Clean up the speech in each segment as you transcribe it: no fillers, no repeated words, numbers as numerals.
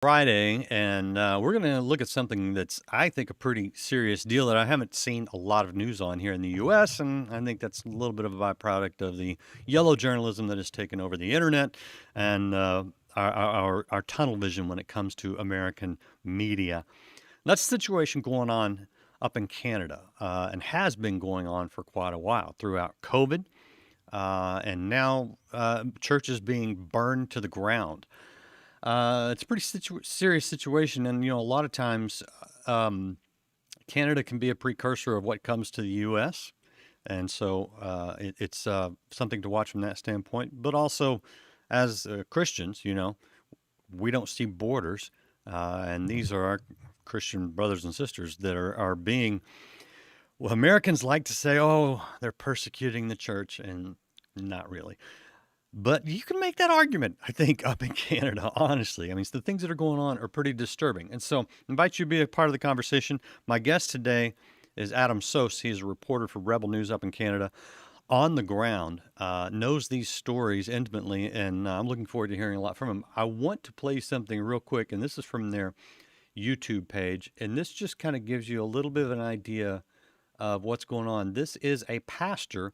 Friday, and we're going to look at something that's, I think, a pretty serious deal that I haven't seen a lot of news on here in the U.S., and I think that's a little bit of a byproduct of the yellow journalism that has taken over the internet and our tunnel vision when it comes to American media. That's the situation going on up in Canada and has been going on for quite a while throughout COVID, and now churches being burned to the ground. It's a pretty serious situation, and a lot of times Canada can be a precursor of what comes to the U.S., and so it's something to watch from that standpoint. But also, as Christians, we don't see borders, and these are our Christian brothers and sisters that are being. Well, Americans like to say, "Oh, they're persecuting the church," and not really. But you can make that argument, I think, up in Canada, honestly. I mean, the things that are going on are pretty disturbing. And so I invite you to be a part of the conversation. My guest today is Adam Soos. He's a reporter for Rebel News up in Canada, on the ground, knows these stories intimately, and I'm looking forward to hearing a lot from him. I want to play something real quick, and this is from their YouTube page, and this just kind of gives you a little bit of an idea of what's going on. This is a pastor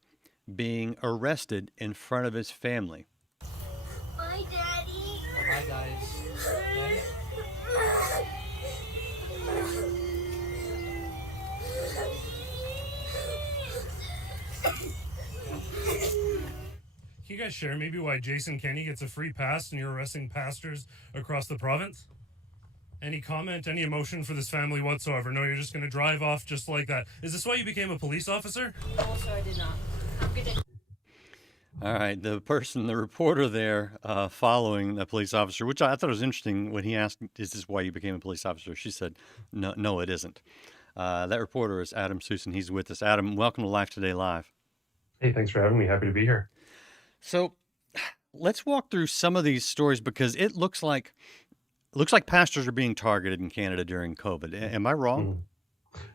being arrested in front of his family. Bye, Daddy. Bye, guys. Okay. Can you guys share maybe why Jason Kenney gets a free pass and you're arresting pastors across the province? Any comment, any emotion for this family whatsoever? No, you're just going to drive off just like that. Is this why you became a police officer? Also, I did not. Have a good day. All right, the reporter there following the police officer, which I thought was interesting when he asked, "Is this why you became a police officer?" She said, "No, it isn't." That reporter is Adam Soos, and he's with us. Adam, welcome to Life Today Live. Hey, thanks for having me. Happy to be here. So, let's walk through some of these stories because it looks like pastors are being targeted in Canada during COVID. Am I wrong?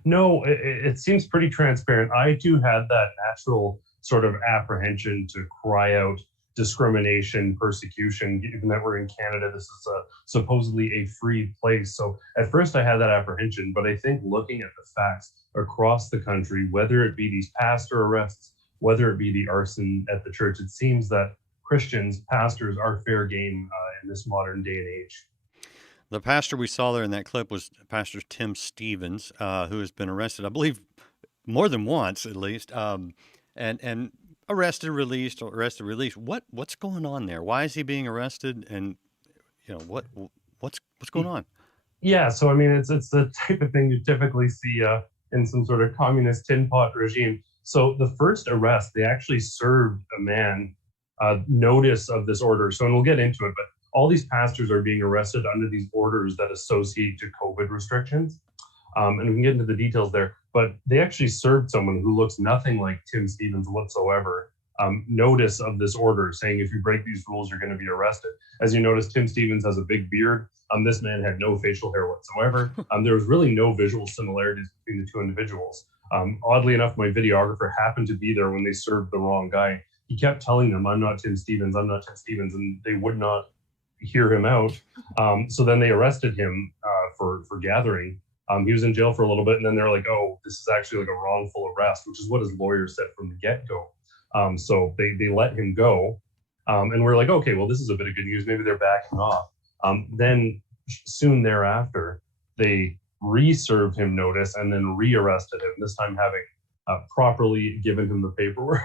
No, it seems pretty transparent. I too had that natural sort of apprehension to cry out discrimination, persecution, given that we're in Canada. This is supposedly a free place. So at first I had that apprehension, but I think looking at the facts across the country, whether it be these pastor arrests, whether it be the arson at the church, it seems that Christians, pastors, are fair game in this modern day and age. The pastor we saw there in that clip was Pastor Tim Stevens, who has been arrested, I believe, more than once at least, and arrested, released, arrested, released. What's going on there? Why is he being arrested? And what's going on? Yeah, so I mean, it's the type of thing you typically see in some sort of communist tin pot regime. So the first arrest, they actually served a man notice of this order. So, and we'll get into it, but all these pastors are being arrested under these orders that associate to COVID restrictions. And we can get into the details there, but they actually served someone who looks nothing like Tim Stevens whatsoever notice of this order, saying if you break these rules, you're going to be arrested. As you notice, Tim Stevens has a big beard. This man had no facial hair whatsoever. There was really no visual similarities between the two individuals. Oddly enough, my videographer happened to be there when they served the wrong guy. He kept telling them, "I'm not Tim Stevens, I'm not Tim Stevens," and they would not hear him out. So then they arrested him for gathering. He was in jail for a little bit, and then they're like, "Oh, this is actually like a wrongful arrest," which is what his lawyer said from the get-go. So they let him go. And we're like, okay, well, this is a bit of good news. Maybe they're backing off. Then soon thereafter, they re-served him notice and then re-arrested him, this time having properly given him the paperwork.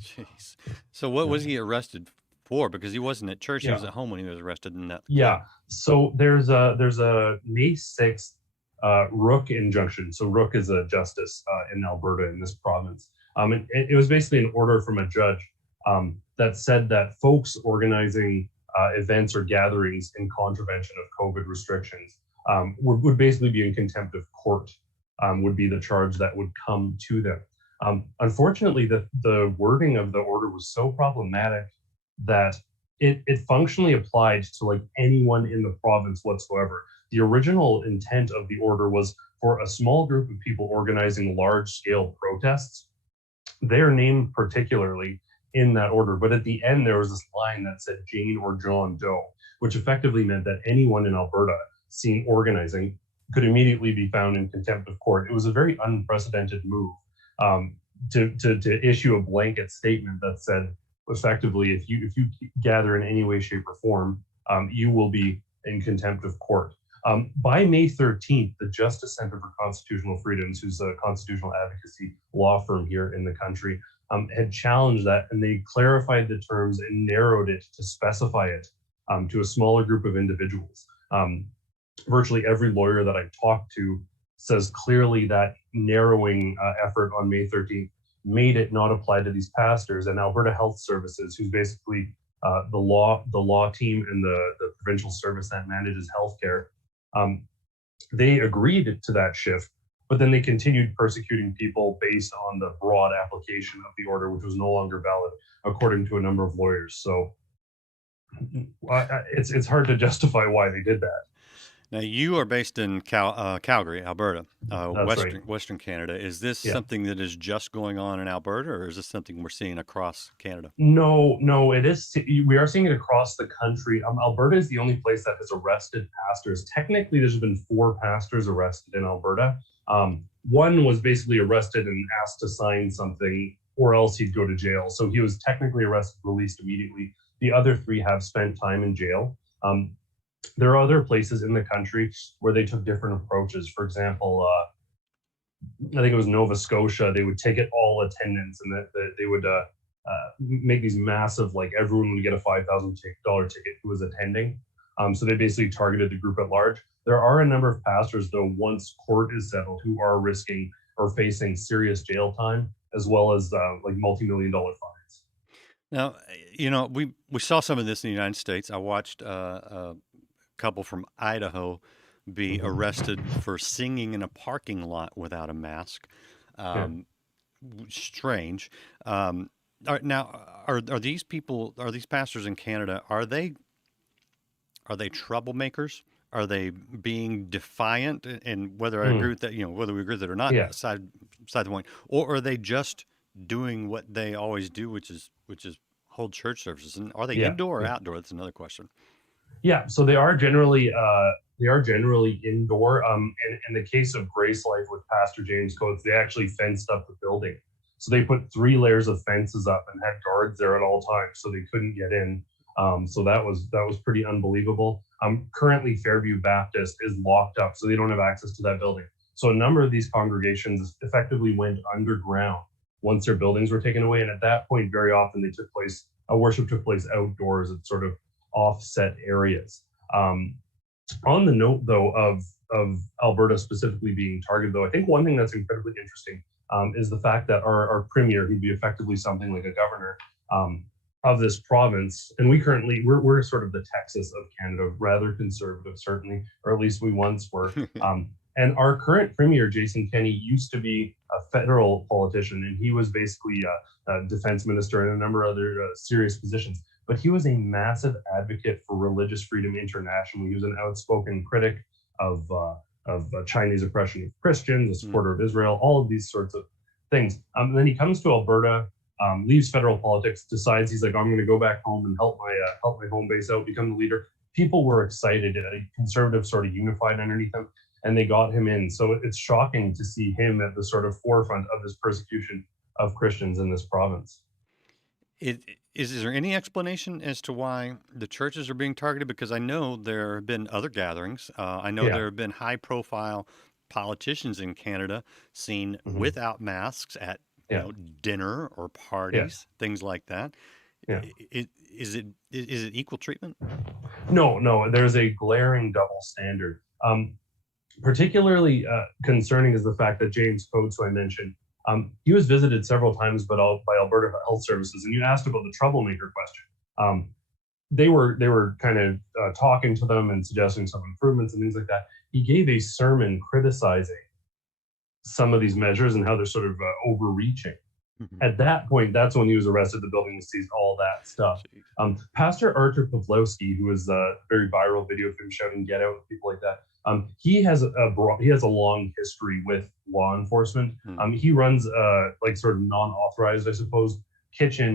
Jeez. So what was he arrested for? Because he wasn't at church. He Yeah. was at home when he was arrested in that. Yeah. So there's a May 6th Rook injunction. So Rook is a justice in Alberta in this province. It was basically an order from a judge that said that folks organizing events or gatherings in contravention of COVID restrictions would basically be in contempt of court, would be the charge that would come to them. Unfortunately, the wording of the order was so problematic that it functionally applied to like anyone in the province whatsoever. The original intent of the order was for a small group of people organizing large-scale protests. They're named particularly in that order, but at the end there was this line that said Jane or John Doe, which effectively meant that anyone in Alberta seen organizing could immediately be found in contempt of court. It was a very unprecedented move to issue a blanket statement that said, effectively, if you gather in any way, shape, or form, you will be in contempt of court. By May 13th, the Justice Center for Constitutional Freedoms, who's a constitutional advocacy law firm here in the country, had challenged that, and they clarified the terms and narrowed it to specify it to a smaller group of individuals. Virtually every lawyer that I talked to says clearly that narrowing effort on May 13th made it not apply to these pastors. And Alberta Health Services, who's basically the law team and the provincial service that manages healthcare, they agreed to that shift, but then they continued persecuting people based on the broad application of the order, which was no longer valid, according to a number of lawyers. So it's hard to justify why they did that. Now, you are based in Calgary, Alberta, right. Western Canada. Is this something that is just going on in Alberta, or is this something we're seeing across Canada? No, it is. We are seeing it across the country. Alberta is the only place that has arrested pastors. Technically, there's been 4 pastors arrested in Alberta. One was basically arrested and asked to sign something, or else he'd go to jail. So he was technically arrested, released immediately. The other 3 have spent time in jail. There are other places in the country where they took different approaches. For example, I think it was Nova Scotia. They would ticket all attendance, and they would make these massive, like everyone would get a $5,000 ticket who was attending. So they basically targeted the group at large. There are a number of pastors, though, once court is settled, who are risking or facing serious jail time, as well as like multi-million-dollar fines. Now, we saw some of this in the United States. I watched a couple from Idaho be arrested for singing in a parking lot without a mask. Strange. Now, are these pastors in Canada, are they troublemakers? Are they being defiant? And whether I agree with that, whether we agree with it or not, aside the point, or are they just doing what they always do, which is hold church services? And are they indoor or outdoor? That's another question. Yeah, so they are generally indoor. In the case of Grace Life with Pastor James Coates, they actually fenced up the building. So they put 3 layers of fences up and had guards there at all times, so they couldn't get in. So that was pretty unbelievable. Currently, Fairview Baptist is locked up, so they don't have access to that building. So a number of these congregations effectively went underground once their buildings were taken away. And at that point, very often worship took place outdoors at sort of offset areas. On the note, though, of Alberta specifically being targeted, though, I think one thing that's incredibly interesting is the fact that our premier, who'd be effectively something like a governor of this province, and we're sort of the Texas of Canada, rather conservative, certainly, or at least we once were. And our current premier, Jason Kenney, used to be a federal politician, and he was basically a defense minister and a number of other serious positions. But he was a massive advocate for religious freedom internationally. He was an outspoken critic of Chinese oppression of Christians, a supporter of Israel, all of these sorts of things. And then he comes to Alberta, leaves federal politics, decides he's like, I'm going to go back home and help my home base out, become the leader. People were excited, conservatives sort of unified underneath him, and they got him in. So it's shocking to see him at the sort of forefront of this persecution of Christians in this province. Is there any explanation as to why the churches are being targeted? Because I know there have been other gatherings. I know there have been high-profile politicians in Canada seen without masks at dinner or parties, things like that. Is it equal treatment? No. There's a glaring double standard. Particularly concerning is the fact that James Coates, who I mentioned, he was visited several times by Alberta Health Services, and you asked about the troublemaker question. They were kind of talking to them and suggesting some improvements and things like that. He gave a sermon criticizing some of these measures and how they're sort of overreaching. At that point, that's when he was arrested. The building was seized, all that stuff. Pastor Artur Pawlowski, who was a very viral video of him shouting "Get out" and people like that. He has a long history with law enforcement. He runs like sort of non-authorized, I suppose,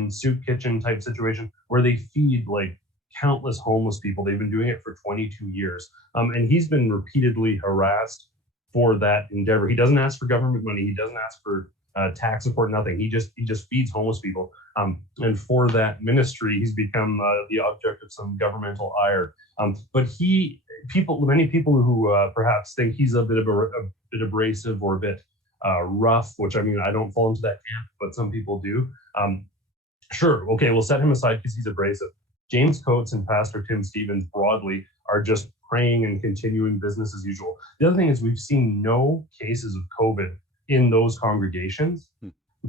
soup kitchen type situation where they feed like countless homeless people. They've been doing it for 22 years. And he's been repeatedly harassed for that endeavor. He doesn't ask for government money. He doesn't ask for tax support, nothing. He just feeds homeless people. And for that ministry, he's become the object of some governmental ire. But many people who perhaps think he's a bit abrasive or a bit rough, which I mean, I don't fall into that camp, but some people do. Sure, okay, we'll set him aside because he's abrasive. James Coates and Pastor Tim Stevens broadly are just praying and continuing business as usual. The other thing is we've seen no cases of COVID in those congregations.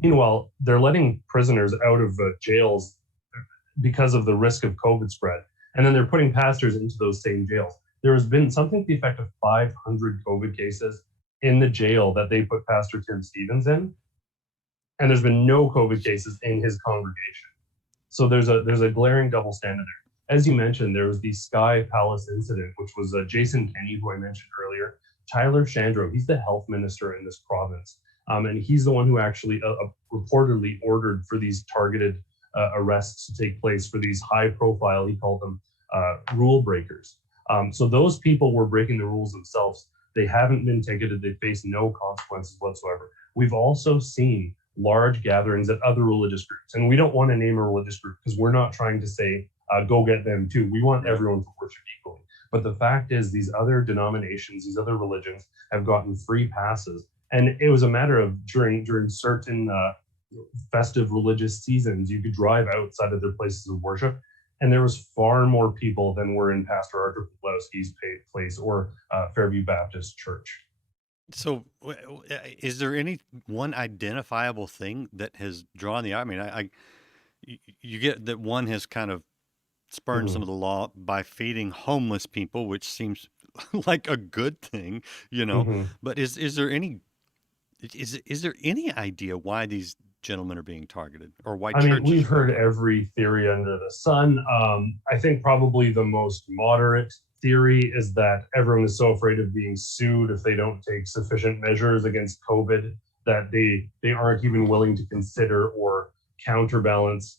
Meanwhile, they're letting prisoners out of jails because of the risk of COVID spread. And then they're putting pastors into those same jails. There has been something to the effect of 500 COVID cases in the jail that they put Pastor Tim Stevens in. And there's been no COVID cases in his congregation. So there's a glaring double standard there. As you mentioned, there was the Sky Palace incident, which was Jason Kenney, who I mentioned earlier, Tyler Shandro, he's the health minister in this province. And he's the one who actually reportedly ordered for these targeted arrests to take place for these high profile, he called them rule breakers. So those people were breaking the rules themselves. They haven't been ticketed. They face no consequences whatsoever. We've also seen large gatherings at other religious groups. And we don't want to name a religious group because we're not trying to say, go get them too. We want everyone to worship equally. But the fact is these other denominations, these other religions have gotten free passes. And it was a matter of during certain festive religious seasons, you could drive outside of their places of worship. And there was far more people than were in Pastor Arthur Pawlowski's place or Fairview Baptist Church. So, is there any one identifiable thing that has drawn the eye? I mean, you get that one has kind of spurned some of the law by feeding homeless people, which seems like a good thing, you know. But is there any idea why these gentlemen are being targeted, or why I churches? mean, we've heard every theory under the sun. I think probably the most moderate theory is that everyone is so afraid of being sued if they don't take sufficient measures against COVID that they aren't even willing to consider or counterbalance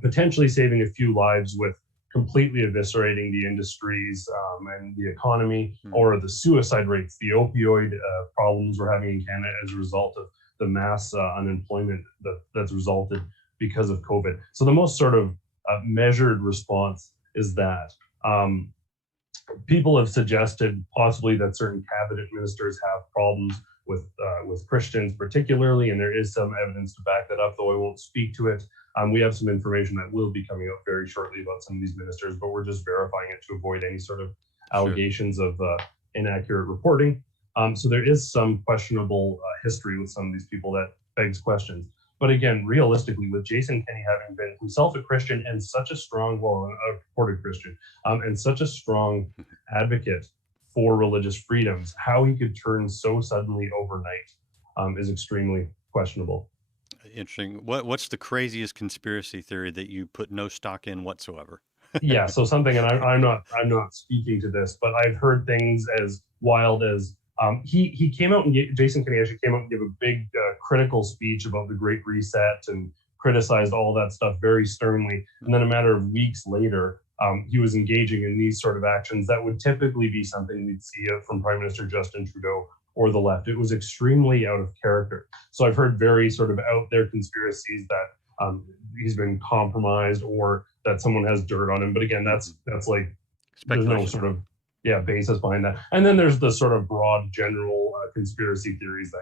potentially saving a few lives with completely eviscerating the industries and the economy, or the suicide rates, the opioid problems we're having in Canada as a result of the mass unemployment that's resulted because of COVID. So the most sort of measured response is that. People have suggested possibly that certain cabinet ministers have problems with Christians particularly, and there is some evidence to back that up, though I won't speak to it. We have some information that will be coming out very shortly about some of these ministers, but we're just verifying it to avoid any sort of allegations of inaccurate reporting. So there is some questionable history with some of these people that begs questions. But again, realistically, with Jason Kenney having been himself a Christian and such a strong, a reported Christian, and such a strong advocate for religious freedoms, how he could turn so suddenly overnight is extremely questionable. Interesting. What's the craziest conspiracy theory that you put no stock in whatsoever? Yeah, so something, and I'm not speaking to this, but I've heard things as wild as he came out and Jason Kenney actually came out and gave a big critical speech about the Great Reset and criticized all that stuff very sternly. And then a matter of weeks later, he was engaging in these sort of actions that would typically be something we'd see from Prime Minister Justin Trudeau or the left. It was extremely out of character. So I've heard very sort of out there conspiracies that he's been compromised or that someone has dirt on him. But again, that's like, there's no sort of basis behind that. And then there's the sort of broad general conspiracy theories that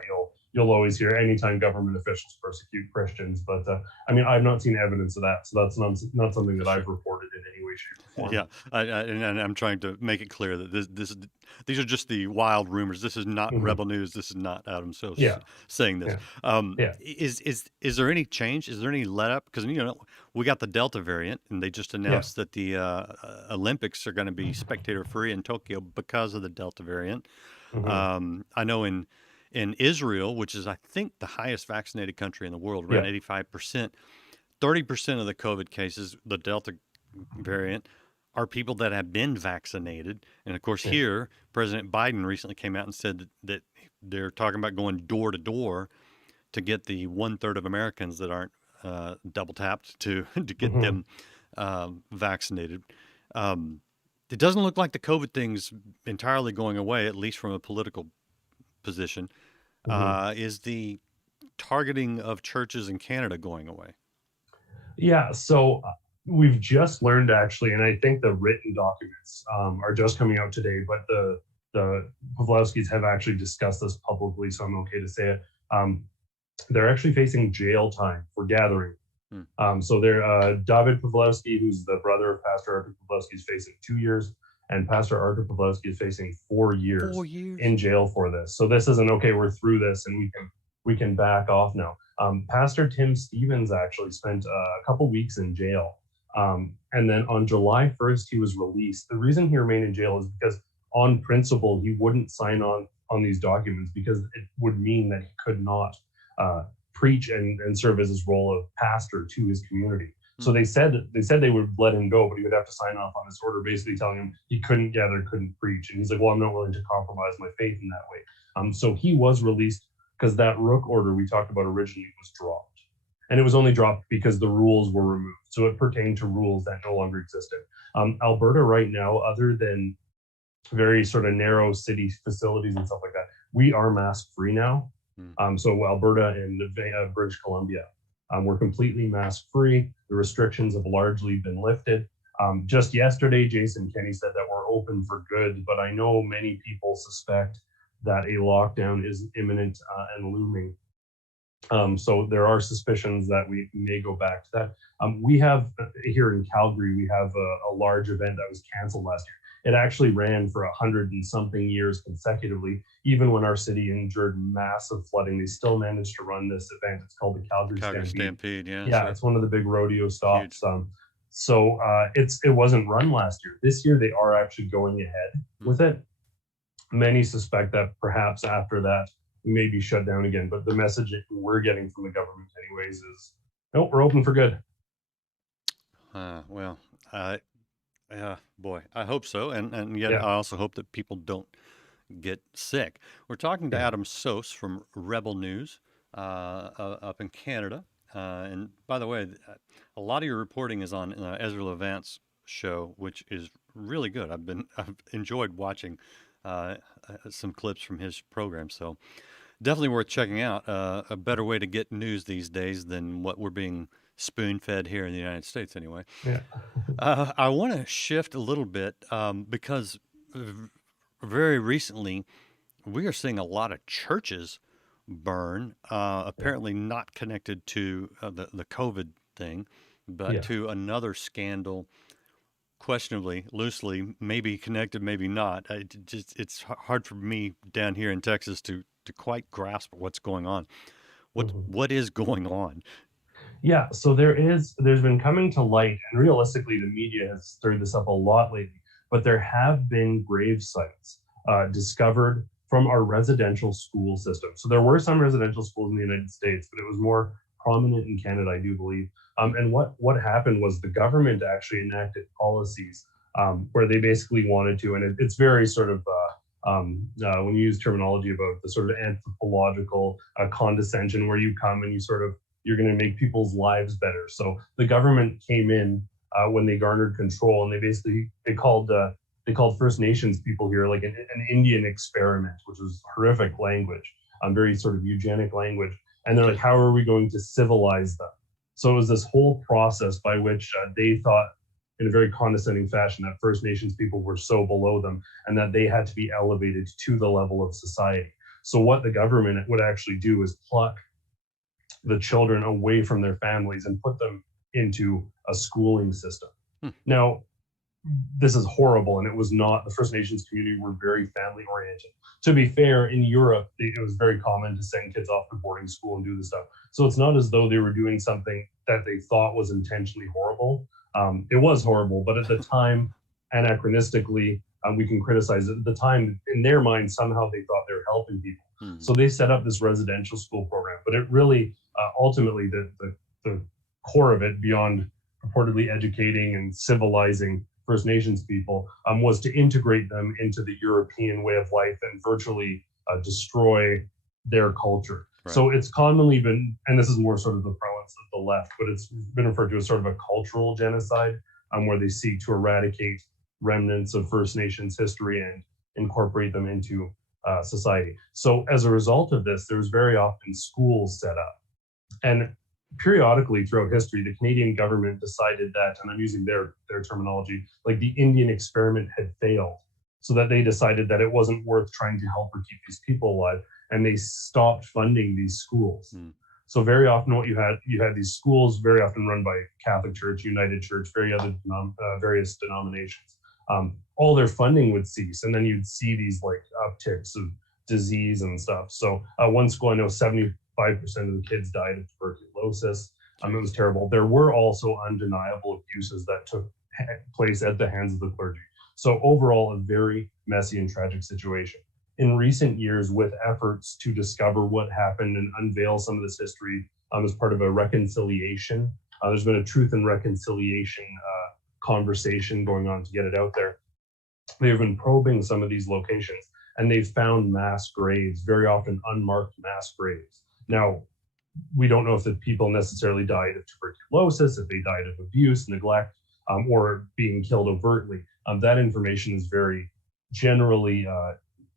you'll always hear anytime government officials persecute Christians. But I mean, I've not seen evidence of that, so that's not something that I've reported in any way, shape, or form. Yeah, and I'm trying to make it clear that these are just the wild rumors. This is not Rebel News. This is not Adam Soos saying this. Is there any change? Is there any let up? Because we got the Delta variant, and they just announced that the Olympics are going to be spectator free in Tokyo because of the Delta variant. I know in Israel, which is, I think, the highest vaccinated country in the world, around 85%, 30% of the COVID cases, the Delta variant, are people that have been vaccinated. And of course, here, President Biden recently came out and said that they're talking about going door to door to get the 1/3 of Americans that aren't double tapped to get them vaccinated. It doesn't look like the COVID thing's entirely going away, at least from a political position. Mhm. Is the targeting of churches in Canada going away? Yeah, so we've just learned actually, and I think the written documents are just coming out today, but the Pavlovskis have actually discussed this publicly, so I'm okay to say it. Um, they're actually facing jail time for gathering. Hmm. So they're David Pavlovsky, who's the brother of Pastor Artur Pavlovsky, is facing 2 years, and Pastor Artur Pavlovsky is facing 4 years 4 years? in jail for this. So this isn't okay. We're through this, and we can back off now. Pastor Tim Stevens actually spent a couple weeks in jail, and then on July 1st he was released. The reason he remained in jail is because, on principle, he wouldn't sign on these documents because it would mean that he could not preach and serve as his role of pastor to his community. So they said they would let him go, but he would have to sign off on this order, basically telling him he couldn't gather, couldn't preach. And he's like, "Well, I'm not willing to compromise my faith in that way." So he was released because that Rook order we talked about originally was dropped, and it was only dropped because the rules were removed. So it pertained to rules that no longer existed. Alberta right now, other than very sort of narrow city facilities and stuff like that, we are mask free now. So Alberta and British Columbia, we're completely mask free. The restrictions have largely been lifted. Just yesterday, Jason Kenney said that we're open for good, but I know many people suspect that a lockdown is imminent and looming. So there are suspicions that we may go back to that. We have here in Calgary, we have a large event that was canceled last year. It actually ran for 100 and something years consecutively. Even when our city endured massive flooding, they still managed to run this event. It's called the Calgary Stampede. Yeah. Yeah, it's one of the big rodeo stops. So it wasn't run last year. This year they are actually going ahead with it. Many suspect that perhaps after that we may be shut down again. But the message that we're getting from the government, anyways, is nope, we're open for good. Well, boy, I hope so, and yet Yeah. I also hope that people don't get sick. We're talking to Yeah. Adam Soos from Rebel News up in Canada. And by the way, a lot of your reporting is on Ezra Levant's show, which is really good. I've enjoyed watching some clips from his program, so definitely worth checking out. A better way to get news these days than what we're being spoon-fed here in the United States, anyway. Yeah. I want to shift a little bit because very recently we are seeing a lot of churches burn, apparently not connected to the COVID thing, but Yeah. to another scandal, questionably, loosely, maybe connected, maybe not. It's hard for me down here in Texas to quite grasp what's going on. What is going on? Yeah, so there's been coming to light, and realistically, the media has stirred this up a lot lately, but there have been grave sites discovered from our residential school system. So there were some residential schools in the United States, but it was more prominent in Canada, I do believe. And what happened was the government actually enacted policies where they basically wanted to, and it's very sort of when you use terminology about the sort of anthropological condescension, where you come and you're going to make people's lives better. So the government came in when they garnered control, and they called First Nations people here like an Indian experiment, which was horrific language, very sort of eugenic language. And they're like, how are we going to civilize them? So it was this whole process by which they thought, in a very condescending fashion, that First Nations people were so below them and that they had to be elevated to the level of society. So what the government would actually do is pluck the children away from their families and put them into a schooling system. Now, this is horrible, and it was not. The First Nations community were very family oriented. To be fair, in Europe, it was very common to send kids off to boarding school and do this stuff. So it's not as though they were doing something that they thought was intentionally horrible. It was horrible, but at the time, anachronistically, we can criticize it. At the time, in their mind, somehow they thought they were helping people. So they set up this residential school program, but it really, ultimately, the core of it, beyond purportedly educating and civilizing First Nations people, was to integrate them into the European way of life and virtually destroy their culture. Right. So it's commonly been, and this is more sort of the prevalence of the left, but it's been referred to as sort of a cultural genocide. where they seek to eradicate remnants of First Nations history and incorporate them into society. So as a result of this, there's very often schools set up. And periodically throughout history, the Canadian government decided that, and I'm using their terminology, like the Indian experiment had failed, so that they decided that it wasn't worth trying to help or keep these people alive, and they stopped funding these schools. So very often what you had these schools very often run by Catholic Church, United Church, various denominations. All their funding would cease, and then you'd see these like upticks of disease and stuff. So one school, I know 75% of the kids died of tuberculosis. It was terrible. There were also undeniable abuses that took place at the hands of the clergy. So overall, a very messy and tragic situation. In recent years, with efforts to discover what happened and unveil some of this history as part of a reconciliation, there's been a truth and reconciliation conversation going on to get it out there. They've been probing some of these locations, and they've found mass graves, very often unmarked mass graves. Now, we don't know if the people necessarily died of tuberculosis, if they died of abuse, neglect, or being killed overtly. That information is very generally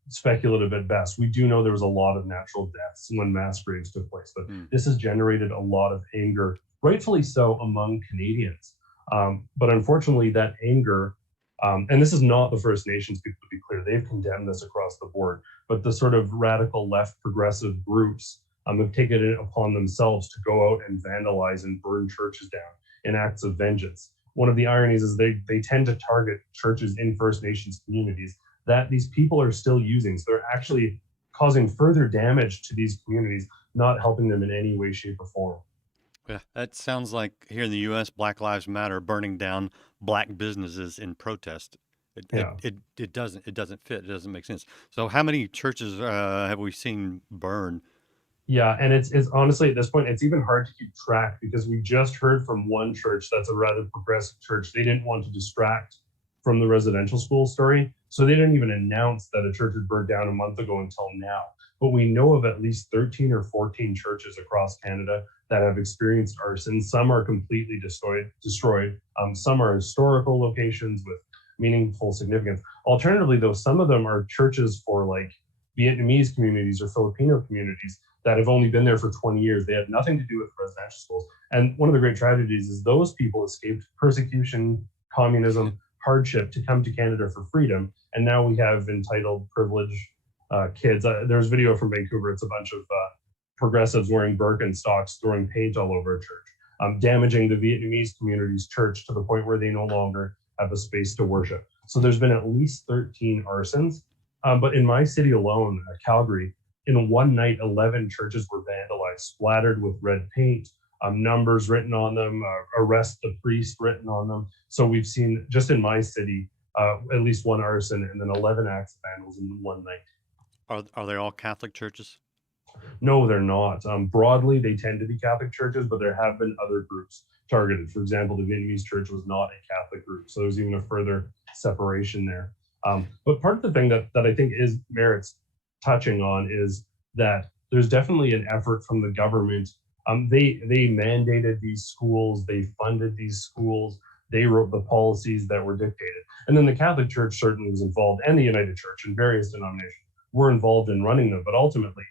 speculative at best. We do know there was a lot of natural deaths when mass graves took place, but this has generated a lot of anger, rightfully so, among Canadians. But unfortunately, that anger, and this is not the First Nations people, to be clear, they've condemned this across the board, but the sort of radical left progressive groups have taken it upon themselves to go out and vandalize and burn churches down in acts of vengeance. One of the ironies is they tend to target churches in First Nations communities that these people are still using. So they're actually causing further damage to these communities, not helping them in any way, shape, or form. Yeah, that sounds like here in the U.S., Black Lives Matter burning down black businesses in protest. It doesn't fit. It doesn't make sense. So how many churches have we seen burn? Yeah, and it's honestly at this point, it's even hard to keep track because we just heard from one church that's a rather progressive church. They didn't want to distract from the residential school story, so they didn't even announce that a church had burned down a month ago until now. But we know of at least 13 or 14 churches across Canada that have experienced arson. Some are completely destroyed. Some are historical locations with meaningful significance. Alternatively, though, some of them are churches for like Vietnamese communities or Filipino communities that have only been there for 20 years. They had nothing to do with residential schools. And one of the great tragedies is those people escaped persecution, communism, hardship to come to Canada for freedom. And now we have entitled, privileged kids. There's video from Vancouver. It's a bunch of progressives wearing Birkenstocks, throwing paint all over a church, damaging the Vietnamese community's church to the point where they no longer have a space to worship. So there's been at least 13 arsons. But in my city alone, Calgary, in one night, 11 churches were vandalized, splattered with red paint, numbers written on them, arrest the priest written on them. So we've seen, just in my city, at least one arson and then 11 acts of vandalism in one night. Are they all Catholic churches? No, they're not. Broadly, they tend to be Catholic churches, but there have been other groups targeted. For example, the Vietnamese church was not a Catholic group, so there's even a further separation there. But part of the thing that I think merits touching on is that there's definitely an effort from the government. They mandated these schools, they funded these schools, they wrote the policies that were dictated. And then the Catholic Church certainly was involved, and the United Church and various denominations were involved in running them. But ultimately,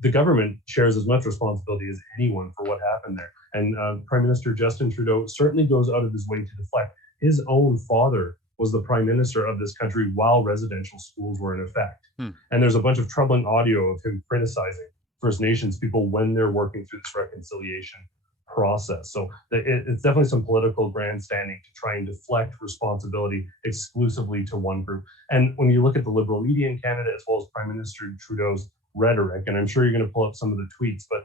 the government shares as much responsibility as anyone for what happened there. And Prime Minister Justin Trudeau certainly goes out of his way to deflect. His own father was the prime minister of this country while residential schools were in effect. And there's a bunch of troubling audio of him criticizing First Nations people when they're working through this reconciliation process. So it's definitely some political grandstanding to try and deflect responsibility exclusively to one group. And when you look at the Liberal media in Canada, as well as Prime Minister Trudeau's rhetoric, and I'm sure you're going to pull up some of the tweets, but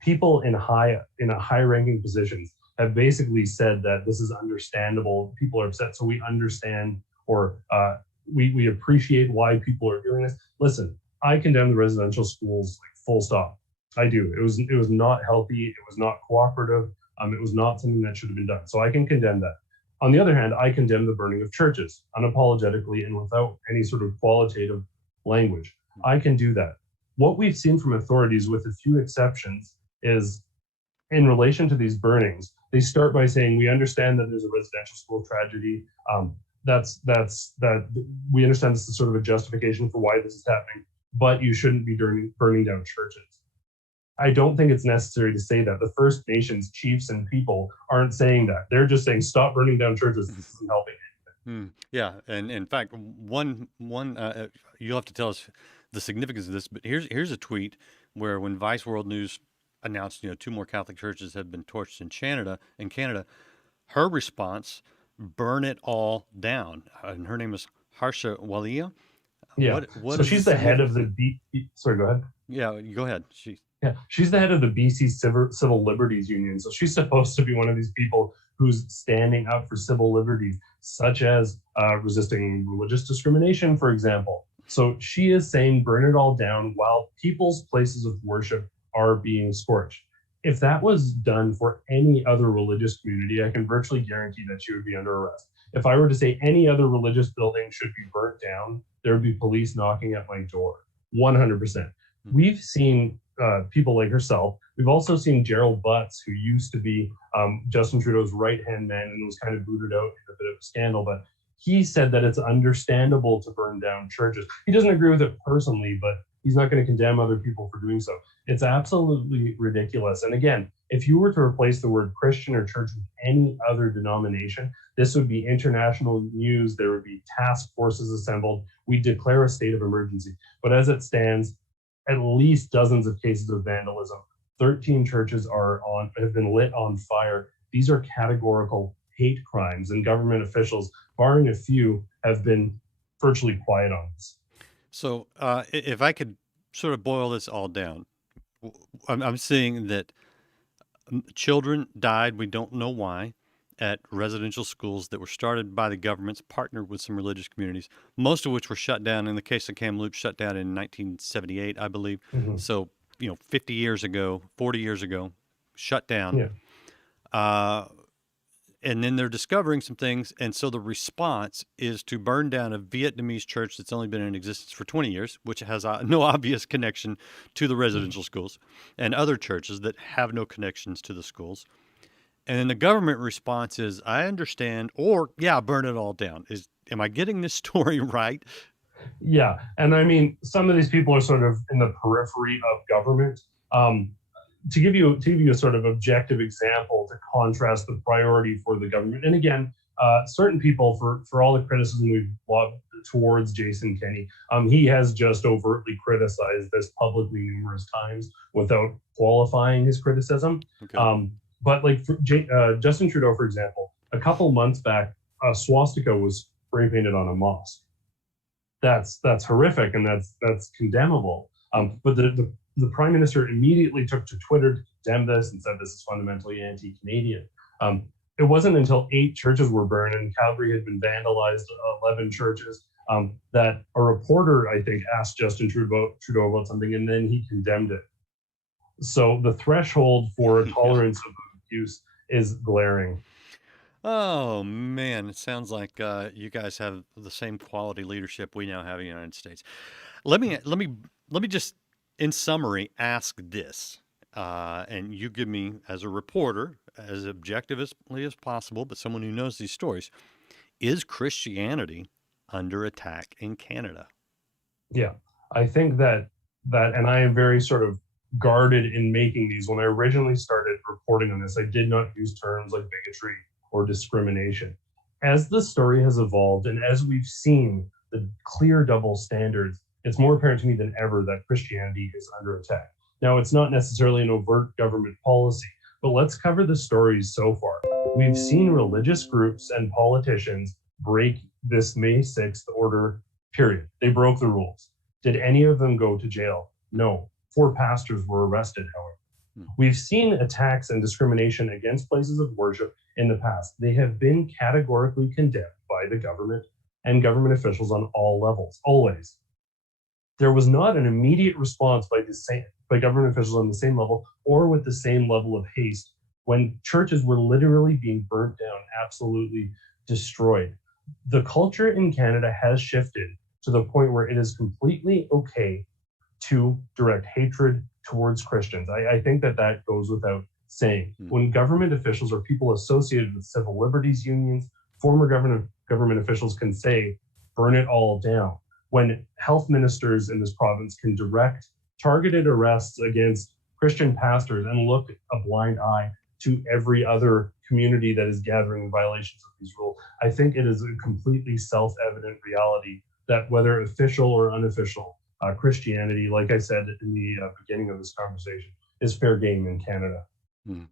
people in high-ranking positions have basically said that this is understandable. People are upset, so we understand, or we appreciate why people are doing this. Listen, I condemn the residential schools, like, full stop. I do. It was not healthy. It was not cooperative. It was not something that should have been done. So I can condemn that. On the other hand, I condemn the burning of churches unapologetically and without any sort of qualitative language. I can do that. What we've seen from authorities, with a few exceptions, is in relation to these burnings, They start by saying, we understand that there's a residential school tragedy. That we understand this is sort of a justification for why this is happening, but you shouldn't be burning down churches. I don't think it's necessary to say that. The First Nations chiefs and people aren't saying that. They're just saying, stop burning down churches. This isn't helping. Yeah, and in fact, you'll have to tell us the significance of this. But here's a tweet where when Vice World News announced, 2 more Catholic churches had been torched in Canada, her response: burn it all down. And her name is Harsha Walia. Yeah. What so is she's the head of the sorry, go ahead. Yeah, go ahead. She's the head of the BC Civil Liberties Union. So she's supposed to be one of these people who's standing up for civil liberties, such as resisting religious discrimination, for example. So she is saying burn it all down while people's places of worship are being scorched. If that was done for any other religious community, I can virtually guarantee that she would be under arrest. If I were to say any other religious building should be burnt down, there would be police knocking at my door. 100%. We've seen people like herself. We've also seen Gerald Butts, who used to be Justin Trudeau's right-hand man and was kind of booted out in a bit of a scandal, but he said that it's understandable to burn down churches. He doesn't agree with it personally, but he's not going to condemn other people for doing so. It's absolutely ridiculous. And again, if you were to replace the word Christian or church with any other denomination, this would be international news. There would be task forces assembled. We'd declare a state of emergency. But as it stands, at least dozens of cases of vandalism. 13 churches have been lit on fire. These are categorical hate crimes, and government officials, barring a few, have been virtually quiet on this. So if I could sort of boil this all down, I'm seeing that children died, we don't know why, at residential schools that were started by the governments, partnered with some religious communities, most of which were shut down. In the case of Kamloops, shut down in 1978, I believe. Mm-hmm. So, 50 years ago, 40 years ago, shut down. Yeah. And then they're discovering some things. And so the response is to burn down a Vietnamese church that's only been in existence for 20 years, which has no obvious connection to the residential schools, and other churches that have no connections to the schools. And then the government response is, I understand, or yeah, burn it all down. Am I getting this story right? Yeah. And I mean, some of these people are sort of in the periphery of government. To give you a sort of objective example to contrast the priority for the government. And again, certain people, for all the criticism we've lobbed towards Jason Kenney, he has just overtly criticized this publicly numerous times without qualifying his criticism. Okay. But like for Justin Trudeau, for example, a couple months back, a swastika was spray painted on a mosque. That's horrific, and that's condemnable. But the Prime Minister immediately took to Twitter to condemn this and said this is fundamentally anti-Canadian. It wasn't until 8 churches were burned and Calgary had been vandalized, 11 churches, that a reporter, I think, asked Justin Trudeau about something, and then he condemned it. So the threshold for tolerance of abuse is glaring. Oh man, it sounds like you guys have the same quality leadership we now have in the United States. Let me just, in summary, ask this, and you give me, as a reporter, as objectively as possible, but someone who knows these stories: is Christianity under attack in Canada? Yeah, I think that, and I am very sort of guarded in making these. When I originally started reporting on this, I did not use terms like bigotry or discrimination. As the story has evolved, and as we've seen the clear double standards, it's more apparent to me than ever that Christianity is under attack. Now, it's not necessarily an overt government policy, but let's cover the stories so far. We've seen religious groups and politicians break this May 6th order, period. They broke the rules. Did any of them go to jail? No. 4 pastors were arrested, however. We've seen attacks and discrimination against places of worship in the past. They have been categorically condemned by the government and government officials on all levels, always. There was not an immediate response by government officials on the same level or with the same level of haste when churches were literally being burnt down, absolutely destroyed. The culture in Canada has shifted to the point where it is completely okay to direct hatred towards Christians. I think that goes without saying. Mm. When government officials or people associated with civil liberties unions, former government officials can say, burn it all down. When health ministers in this province can direct targeted arrests against Christian pastors and look a blind eye to every other community that is gathering violations of these rules, I think it is a completely self-evident reality that whether official or unofficial, Christianity, like I said in the beginning of this conversation, is fair game in Canada. Mm.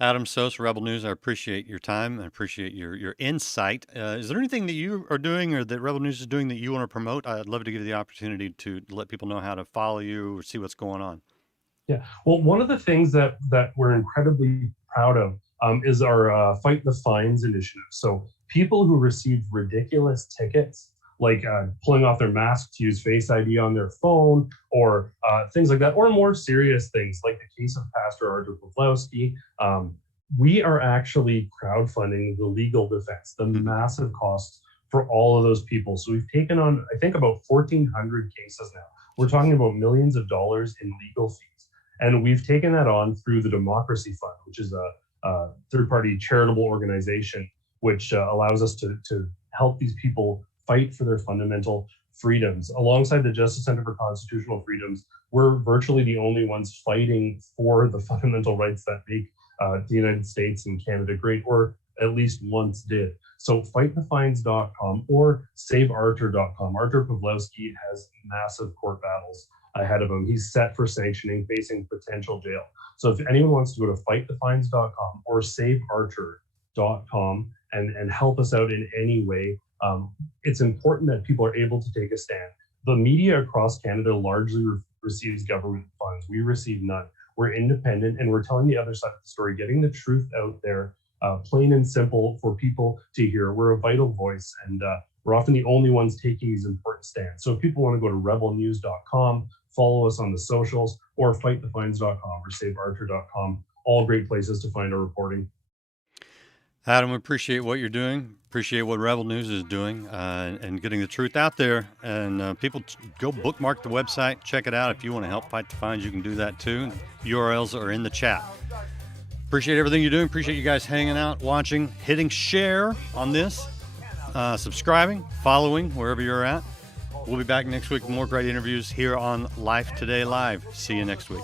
Adam Soos, Rebel News, I appreciate your time. I appreciate your insight. Is there anything that you are doing or that Rebel News is doing that you want to promote? I'd love to give you the opportunity to let people know how to follow you or see what's going on. Yeah, well, one of the things that we're incredibly proud of is our Fight the Fines initiative. So people who receive ridiculous tickets, like pulling off their mask to use Face ID on their phone, or things like that, or more serious things like the case of Pastor Artur Pawlowski, we are actually crowdfunding the legal defense, the massive costs for all of those people. So we've taken on, I think, about 1,400 cases now. We're talking about millions of dollars in legal fees. And we've taken that on through the Democracy Fund, which is a third-party charitable organization, which allows us to help these people fight for their fundamental freedoms. Alongside the Justice Center for Constitutional Freedoms, we're virtually the only ones fighting for the fundamental rights that make the United States and Canada great, or at least once did. So fightthefines.com or saveartur.com. Artur Pawlowski has massive court battles ahead of him. He's set for sanctioning, facing potential jail. So if anyone wants to go to fightthefines.com or saveartur.com and help us out in any way, it's important that people are able to take a stand. The media across Canada largely receives government funds. We receive none. We're independent, and we're telling the other side of the story, getting the truth out there, plain and simple for people to hear. We're a vital voice, and we're often the only ones taking these important stands. So if people want to go to rebelnews.com, follow us on the socials, or fightthefines.com or saveartur.com, all great places to find our reporting. Adam, we appreciate what you're doing. Appreciate what Rebel News is doing and getting the truth out there. And people, go bookmark the website, check it out. If you want to help fight the fines, you can do that too. URLs are in the chat. Appreciate everything you're doing. Appreciate you guys hanging out, watching, hitting share on this, subscribing, following wherever you're at. We'll be back next week with more great interviews here on Life Today Live. See you next week.